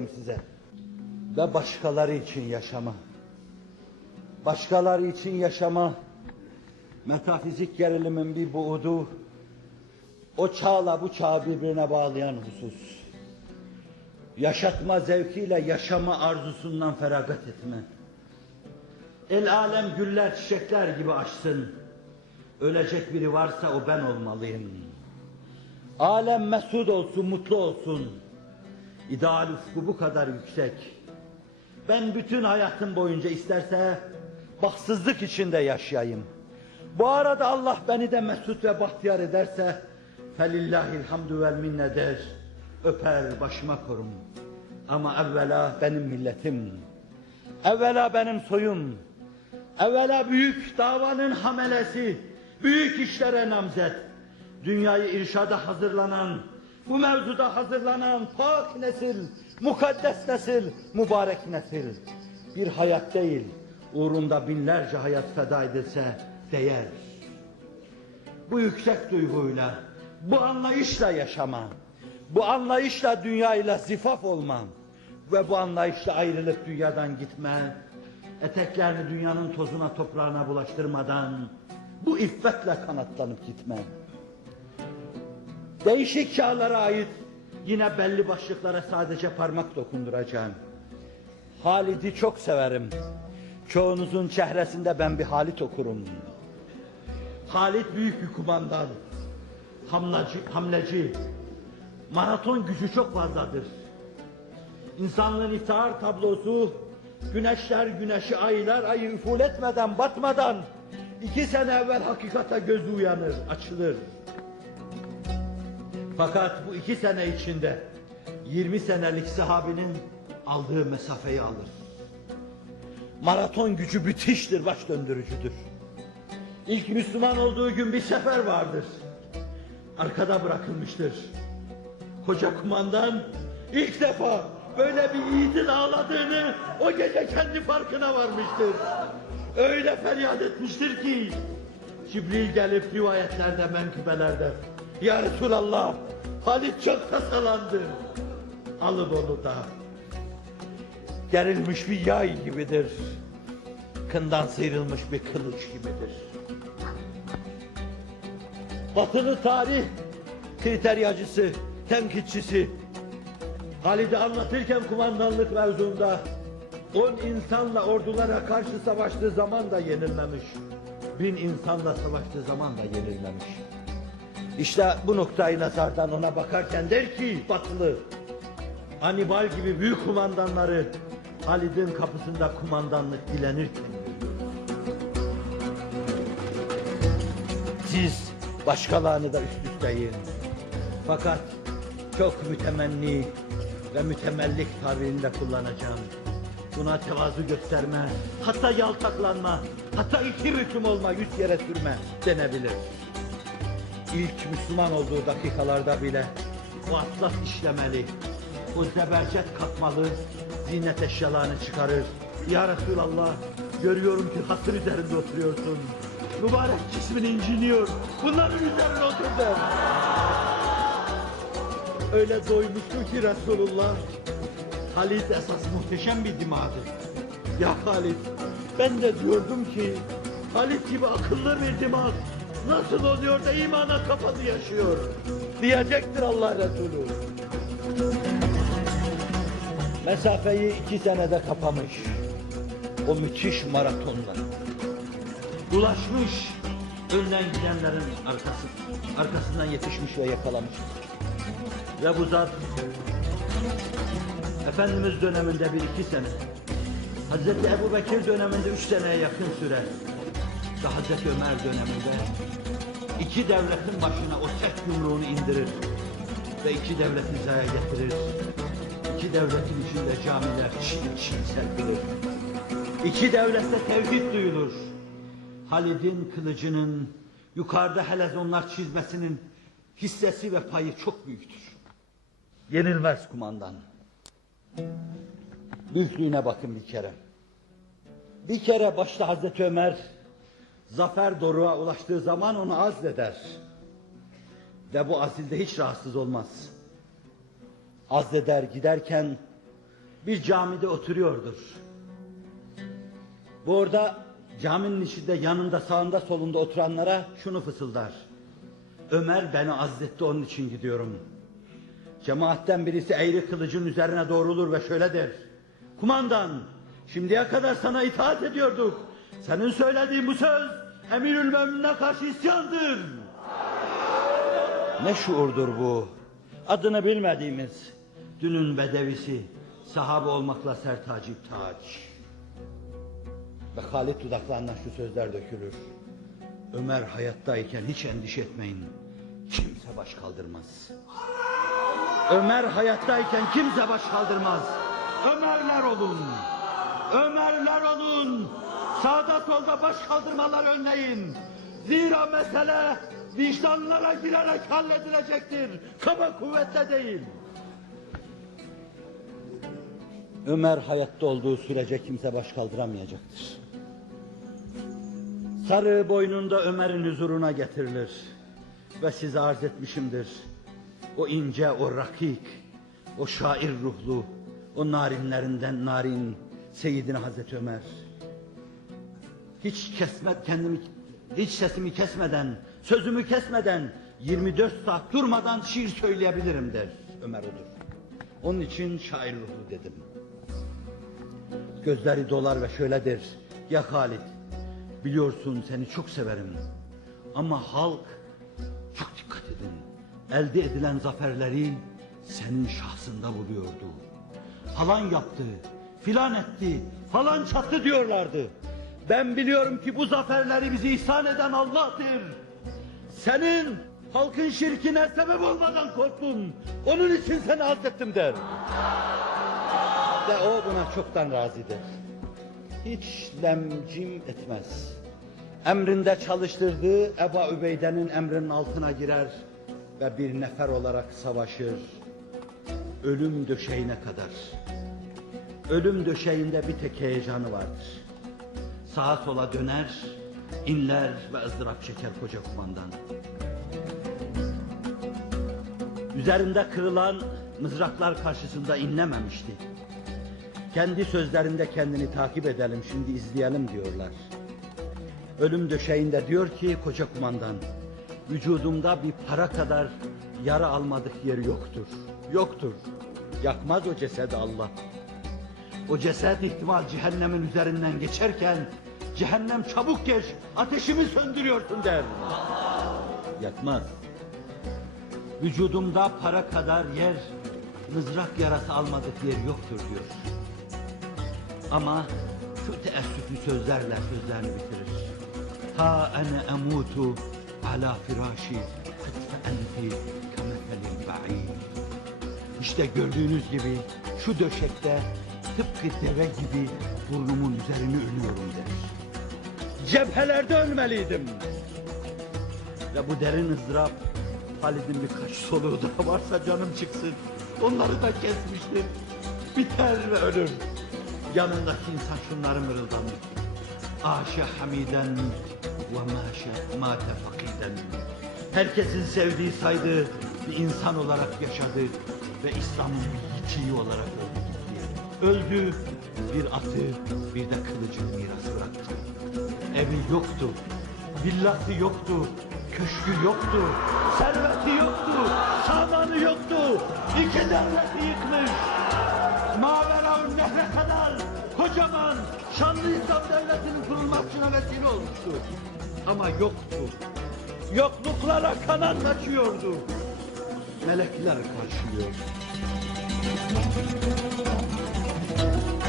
size. Ve başkaları için yaşama. Başkaları için yaşama. Metafizik gerilimin bir buğdu. O çağla bu çağı birbirine bağlayan husus. Yaşatma zevkiyle yaşama arzusundan feragat etme. El alem güller çiçekler gibi açsın. Ölecek biri varsa o ben olmalıyım. Alem mesut olsun, mutlu olsun. İdeal bu kadar yüksek. Ben bütün hayatım boyunca isterse bahtsızlık içinde yaşayayım. Bu arada Allah beni de mesut ve bahtiyar ederse felillahil hamdü vel minne der. Öper başıma korum. Ama evvela benim milletim. Evvela benim soyum. Evvela büyük davanın hamelesi, büyük işlere namzet. Dünyayı irşada hazırlanan, bu mevzuda hazırlanan pak nesil, mukaddes nesil, mübarek nesil. Bir hayat değil, uğrunda binlerce hayat feda edilse değer. Bu yüksek duyguyla, bu anlayışla yaşama, bu anlayışla dünyayla zifaf olma ve bu anlayışla ayrılıp dünyadan gitme, eteklerini dünyanın tozuna toprağına bulaştırmadan bu iffetle kanatlanıp gitme. Değişik çağlara ait yine belli başlıklara sadece parmak dokunduracağım. Halid'i çok severim. Çoğunuzun çehresinde ben bir Halit okurum. Halit büyük bir kumandan. Hamlacı, hamleci. Maraton gücü çok fazladır. İnsanlığın iftihar tablosu güneşler güneşi aylar ayı üful etmeden batmadan iki sene evvel hakikate gözü uyanır, açılır. Fakat bu iki sene içinde 20 senelik sahabinin aldığı mesafeyi alır. Maraton gücü müthiştir, baş döndürücüdür. İlk Müslüman olduğu gün bir sefer vardır. Arkada bırakılmıştır. Koca kumandan ilk defa böyle bir yiğidin ağladığını o gece kendi farkına varmıştır. Öyle feryat etmiştir ki Cibril gelip rivayetlerde, menkıbelerde Ya Resulallah Halit çok tasalandı. Alın onu da. Gerilmiş bir yay gibidir. Kından sıyrılmış bir kılıç gibidir. Batılı tarih kriteryacısı, tenkitçisi Halid'i anlatırken kumandanlık mevzuunda on insanla ordulara karşı savaştığı zaman da yenilmemiş. Bin insanla savaştığı zaman da yenilmemiş. İşte bu noktayı nazardan ona bakarken der ki Batılı, Hannibal gibi büyük kumandanları Halid'in kapısında kumandanlık dilenirken Siz başkalarını da üst üste yiyin. Fakat çok mütemenni ve mütemellik tabirini kullanacağım. Buna tevazu gösterme, hatta yaltaklanma, hatta iki büklüm olma, yüz yere sürme denebilir. İlk Müslüman olduğu dakikalarda bile o atlas işlemeli, o zebercet katmalı, zinet eşyalarını çıkarır. Ya Resulallah, görüyorum ki hasır üzerinde oturuyorsun. Mübarek cismin inciniyor. Bunların üzerine otur der. Öyle doymuştu ki Resulullah. Halit esas muhteşem bir dimadır. Ya Halit, ben de diyordum ki Halit gibi akıllı bir dimag nasıl oluyor da imana kapalı yaşıyor? Diyecektir Allah Resulü. Mesafeyi iki senede kapamış. O müthiş maratonla. Ulaşmış önden gidenlerin arkası, arkasından yetişmiş ve yakalamış. Ve bu zat Efendimiz döneminde bir iki sene, Hazreti Ebu Bekir döneminde üç seneye yakın süre ve Hazreti Ömer döneminde iki devletin başına o sert yumruğunu indirir ve iki devleti hizaya getirir. İki devletin içinde camiler çiğ çiğ serpilir. İki devlette tevhid duyulur. Halid'in kılıcının yukarıda helezonlar çizmesinin hissesi ve payı çok büyüktür. Yenilmez kumandan. Büyüklüğüne bakın bir kere. Bir kere başta Hazreti Ömer zafer doruğa ulaştığı zaman onu azleder. Ve bu azilde hiç rahatsız olmaz. Azleder giderken bir camide oturuyordur. Bu orada caminin içinde yanında sağında solunda oturanlara şunu fısıldar. Ömer beni azletti onun için gidiyorum. Cemaatten birisi eğri kılıcın üzerine doğrulur ve şöyle der. Kumandan şimdiye kadar sana itaat ediyorduk. Senin söylediğin bu söz Emirül Mümin'e karşı isyandır. Ne şuurdur bu? Adını bilmediğimiz dünün bedevisi sahabe olmakla sertacip taç. Ve Halit dudaklarından şu sözler dökülür. Ömer hayattayken hiç endişe etmeyin. Kimse baş kaldırmaz. Ömer hayattayken kimse baş kaldırmaz. Ömerler olun. Ömerler olun. Sağda solda baş kaldırmalar önleyin. Zira mesele vicdanlara girerek halledilecektir. Kaba kuvvette değil. Ömer hayatta olduğu sürece kimse baş kaldıramayacaktır. Sarı boynunda Ömer'in huzuruna getirilir. Ve size arz etmişimdir. O ince, o rakik, o şair ruhlu, o narinlerinden narin Seyyidina Hazreti Ömer. Hiç kesme kendimi, hiç sesimi kesmeden, sözümü kesmeden 24 saat durmadan şiir söyleyebilirim der Ömer odur. Onun için şair ruhlu dedim. Gözleri dolar ve şöyle der. Ya Halit, biliyorsun seni çok severim. Ama halk, çok dikkat edin, elde edilen zaferleri senin şahsında buluyordu. Falan yaptı, filan etti, falan çattı diyorlardı. Ben biliyorum ki bu zaferleri bize ihsan eden Allah'tır. Senin halkın şirkine sebep olmadan korktum. Onun için seni azlettim der. Ve o buna çoktan razıdır. Hiç lemcim etmez. Emrinde çalıştırdığı Eba Übeyde'nin emrinin altına girer ve bir nefer olarak savaşır. Ölüm döşeğine kadar. Ölüm döşeğinde bir tek heyecanı vardır. Sağa sola döner, inler ve ızdırap çeker koca kumandan. Üzerinde kırılan mızraklar karşısında inlememişti. Kendi sözlerinde kendini takip edelim, şimdi izleyelim diyorlar. Ölüm döşeğinde diyor ki koca kumandan, vücudumda bir para kadar yara almadık yeri yoktur. Yoktur. Yakmaz o cesedi Allah. O ceset ihtimal cehennemin üzerinden geçerken, cehennem çabuk geç, ateşimi söndürüyorsun der. Yakmaz. Vücudumda para kadar yer, mızrak yarası almadık yer yoktur diyor. Ama şu teessüflü sözlerle sözlerini bitirir. Ha ene emutu ala firaşi fe enti kemeselil ba'id. İşte gördüğünüz gibi şu döşekte tıpkı deve gibi burnumun üzerini ölüyorum der. Cephelerde ölmeliydim. Ve bu derin ızdırap Halid'in birkaç soluğu da varsa canım çıksın. Onları da kesmiştir. Biter ve ölür. Yanındaki insan şunları mırıldanır. Aşe hamiden ve maşe mate fakiden. Herkesin sevdiği saydığı bir insan olarak yaşadı ve İslam'ın bir yiğitiği olarak öldü. Öldü, bir atı, bir de kılıcı miras bıraktı. Evi yoktu, villası yoktu, köşkü yoktu, serveti yoktu, samanı yoktu. İki devleti yıkmış. Maveraun nehre kadar kocaman şanlı İslam devletinin kurulmasına vesile olmuştu. Ama yoktu. Yokluklara kanat açıyordu. Melekler Bye.